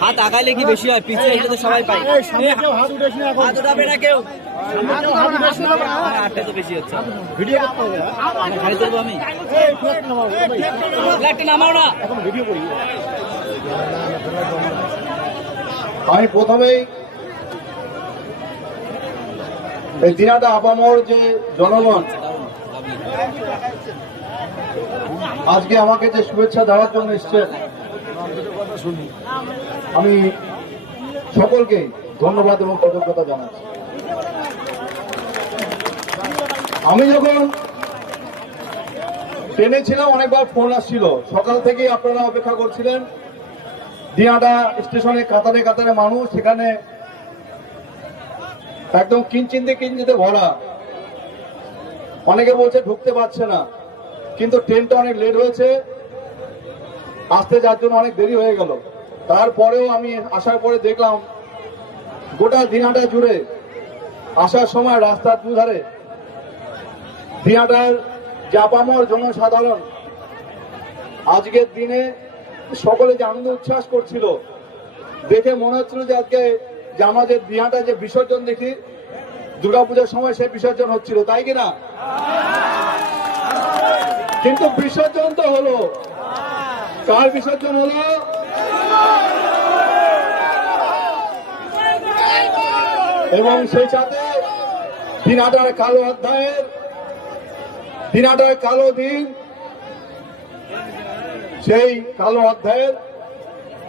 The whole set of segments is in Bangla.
হাত আগাইলে কি বেশি হয়, পিছিয়ে তো সবাই পায়। হাত উঠাবে না কেউ, হাতটা তো বেশি হচ্ছে। ভিডিও খালি করবো আমি, নামাও না। আমি প্রথমেই এই দিনাটা আপামর যে জনগণ আজকে আমাকে যে শুভেচ্ছা দেওয়ার জন্য এসছেন, আমি সকলকে ধন্যবাদ এবং কৃতজ্ঞতা জানাচ্ছি। আমি যখন ট্রেনে ছিলাম অনেকবার ফোন আসছিল, সকাল থেকেই আপনারা অপেক্ষা করছিলেন। দিনাটা স্টেশনে কাতারে কাতারে মানুষ, সেখানে একদম কিঞ্চিতে ভরা। অনেকে বলছে ঢুকতে পারছে না, কিন্তু ট্রেনটা অনেক লেট হয়েছে, আসতে যার জন্য অনেক দেরি হয়ে গেল। তারপরেও আমি আসার পরে দেখলাম গোটা দিনাটা জুড়ে আসার সময় রাস্তার দুধারে দিনাটার যে আপামর জনসাধারণ আজকের দিনে সকলে যে আনন্দ উচ্ছ্বাস করছিল, দেখে মনে হচ্ছিল যে আজকে যে আমাদের দিনাটা যে বিসর্জন দেখি দুর্গাপূজার সময় সেই বিসর্জন হচ্ছিল, তাই কিনা? কিন্তু বিসর্জন তো হলো, কার বিসর্জন হলো? এবং সেই সাথে দিনাটার কালো অধ্যায়ের, দিনাটার কালো দিন, সেই কালো অধ্যায়ের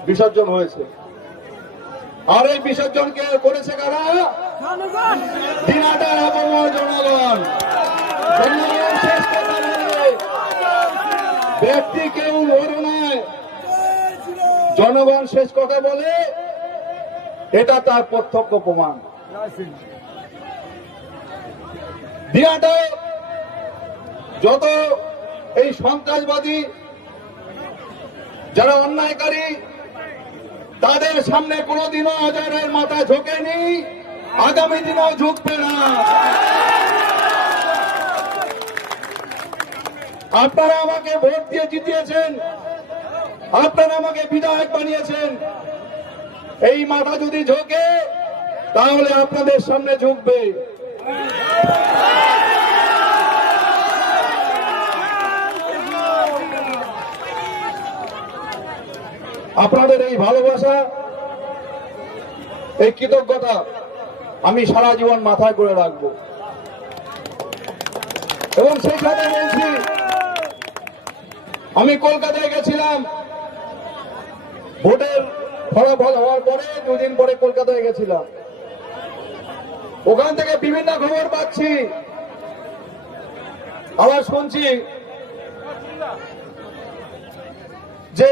বিসর্জন হয়েছে। আর এই বিসর্জনকে করেছে কারা? দিনাটার আপামর জনগণ। ব্যক্তি কেউ বড় নয়, জনগণ শেষ কথা বলে, এটা তার প্রত্যক্ষ প্রমাণ। দিনাটায় যত এই সন্ত্রাসবাদী যারা অন্যায়কারী, তাদের সামনে কোনোদিনও হাজারের মাথা ঝোঁকেনি, আগামী দিনেও ঝুঁকবে না। আপনারা আমাকে ভোট দিয়ে জিতিয়েছেন, আপনারা আমাকে বিধায়ক বানিয়েছেন। এই মাথা যদি ঝোঁকে তাহলে আপনাদের সামনে ঝুঁকবে। আপনাদের এই ভালোবাসা, এই কৃতজ্ঞতা আমি সারা জীবন মাথায় করে রাখবো। এবং সেই সাথে বলছি, আমি কলকাতায় গেছিলাম ভোটের ফলাফল হওয়ার পরে, দুদিন পরে কলকাতায় গেছিলাম। ওখান থেকে বিভিন্ন খবর পাচ্ছি, আবার শুনছি যে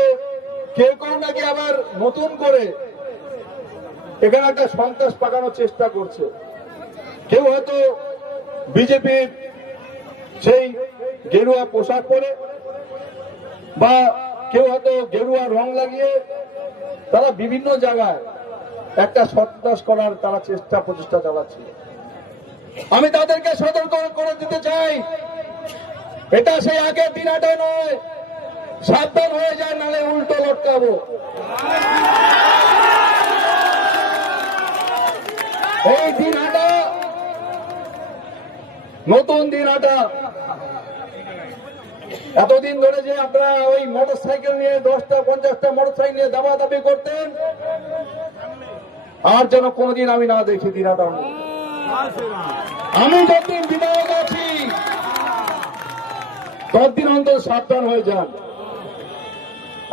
কেউ কেউ নাকি আবার নতুন করে এখানে একটা সন্ত্রাস পাকানোর চেষ্টা করছে। কেউ হয়তো বিজেপির সেই গেরুয়া পোশাক পরে, বা কেউ হয়তো গেরুয়া রং লাগিয়ে তারা বিভিন্ন জায়গায় একটা সন্ত্রাস করার তারা প্রচেষ্টা চালাচ্ছে। আমি তাদেরকে সতর্ক করে দিতে চাই, এটা সেই আগের দিনাটা নয়, সাবধান হয়ে যায়, নালে উল্টো লটকাবো। এই দিনাটা নতুন দিনাটা। এতদিন ধরে যে আপনারা ওই মোটর সাইকেল নিয়ে 10টা 50টা মোটর সাইকেল নিয়ে দাবাদাবি করতেন, আর যেন কোনদিন আমি না দেখি দিনাটা। আমি যতদিন বিধায়ক আছি ততদিন অন্তত সাবধান হয়ে যান।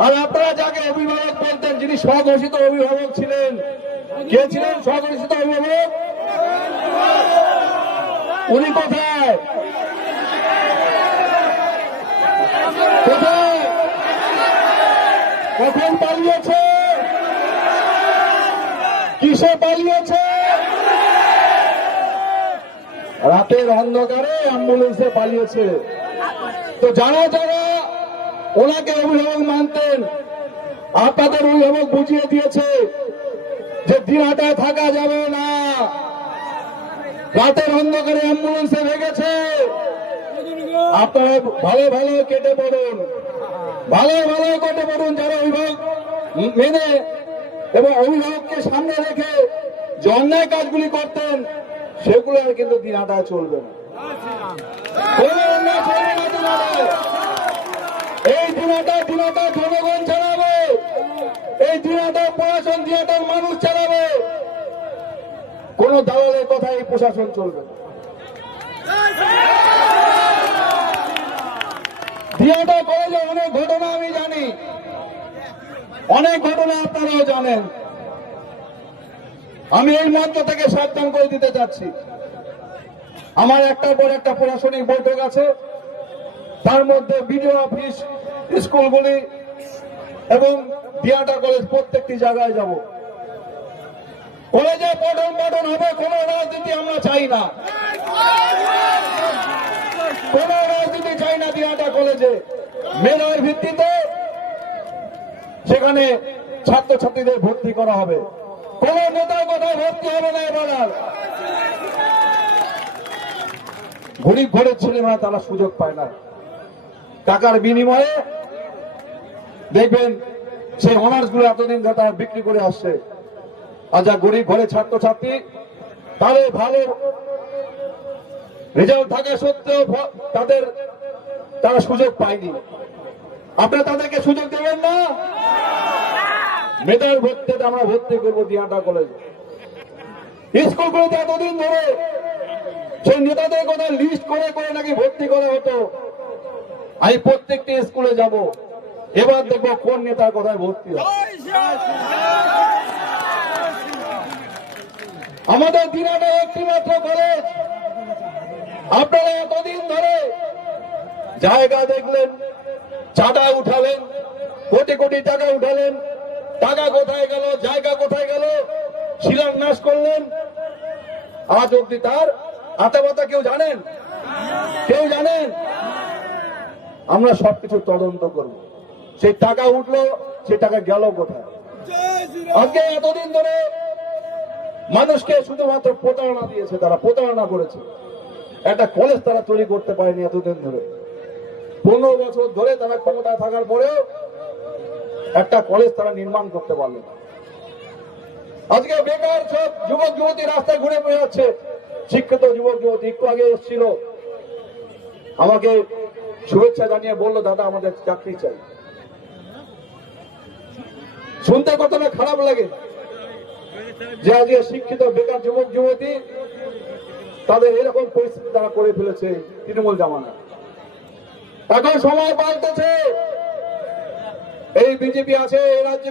আর আপনারা যাকে অভিভাবক বলতেন, যিনি স্বঘোষিত অভিভাবক ছিলেন, কে ছিলেন স্বঘোষিত অভিভাবক? উনি কোথায়? কোথায়? কখন পালিয়েছে? কিসে পালিয়েছে? রাতের অন্ধকারে অ্যাম্বুলেন্সে পালিয়েছে। তো যারা যারা ওনাকে অভিভাবক মানতেন, আপনাদের অভিভাবক বুঝিয়ে দিয়েছে যে দিনহাটায় থাকা যাবে না। রাতের অন্ধকারে অ্যাম্বুলেন্সে ভেগেছে, আপনারা ভালো ভালো কেটে পড়ুন, ভালো ভালো করতে পারুন, যারা অভিভাবক মেনে এবং অভিভাবককে সামনে রেখে যে অন্যায় কাজগুলি করতেন সেগুলো আর কিন্তু দিনাটায় চলবে না। কোনো অন্যায় চলবে না দিনাটায়। এই দিনাটা জনগণ চালাবে, এই দিনাটা প্রশাসন, দিনাটার মানুষ চালাবে। কোন দালালের কথা এই প্রশাসন চলবে না। দিনাটা কলেজে অনেক ঘটনা আমি জানি, অনেক ঘটনা আপনারাও জানেন। আমি এই মঞ্চ থেকে সাবধান করে দিতে চাচ্ছি, আমার একটার পর একটা প্রশাসনিক বৈঠক আছে, তার মধ্যে বিডিও অফিস, স্কুলগুলি এবং দিয়াটা কলেজ প্রত্যেকটি জায়গায় যাব। কলেজে পঠন পাঠন হবে, কোন রাজনীতি আমরা চাই না, কোন রাজনীতি চাই না। দিয়াটা কলেজে মেধার ভিত্তিতে সেখানে ছাত্রছাত্রীদের ভর্তি করা হবে, কোন নেতার কথায় ভর্তি হবে না। এবার আর গরিব ঘরের ছেলেমেয়েরা তারা সুযোগ পায় না। টাকার বিনিময়ে দেখবেন সেই অনার্স গুলো এতদিন ধরে তারা বিক্রি করে আসছে। আর যা গরিব ঘরের ছাত্রছাত্রী তাদের ভালো রেজাল্ট থাকা সত্ত্বেও তারা সুযোগ পায়নি। আপনারা তাদেরকে সুযোগ দেবেন না। মেধার ভর্তিতে আমরা ভর্তি করবো দিয়াটা কলেজে। স্কুলগুলোতে এতদিন ধরে সেই নেতাদের কথা লিস্ট করে করে নাকি ভর্তি করা হতো। আমি প্রত্যেকটি স্কুলে যাব, এবার দেখবো কোন নেতার কথায় ভর্তি হয়। আমাদের দিনাটা একটি মাত্র কলেজ। আপনারা এতদিন ধরে জায়গা দেখলেন, চাঁদা উঠালেন, কোটি কোটি টাকা উঠালেন, টাকা কোথায় গেল, জায়গা কোথায় গেল, শিলান্যাস করলেন। আজ অব্দি তার আতা পাতা কেউ জানেন? কেউ জানেন? আমরা সবকিছু তদন্ত করব। সেই টাকা উঠলো, সেই টাকা গেল কোথায়? আজকে এতদিন ধরে মানুষকে শুধুমাত্র প্রতারণা দিয়েছে, তারা প্রতারণা করেছে। একটা কলেজ তারা তৈরি করতে পারেনি এতদিন ধরে। 15 বছর ধরে তারা ক্ষমতায় থাকার পরেও একটা কলেজ তারা নির্মাণ করতে পারলো না। আজকে বেকার সব যুবক যুবতী রাস্তায় ঘুরে বেড়াচ্ছে যাচ্ছে। শিক্ষিত যুবক যুবতী একটু আগে এসেছিল, আমাকে শুভেচ্ছা জানিয়ে বললো, দাদা আমাদের চাকরি চাই। শুনতে কতটা খারাপ লাগে যে আজকে শিক্ষিত বেকার যুবক যুবতী তাদের এরকম পরিস্থিতি তারা করে ফেলেছে তৃণমূল জামানা। এখন সময় পাল্টেছে। এই বিজেপি আছে এই রাজ্যে।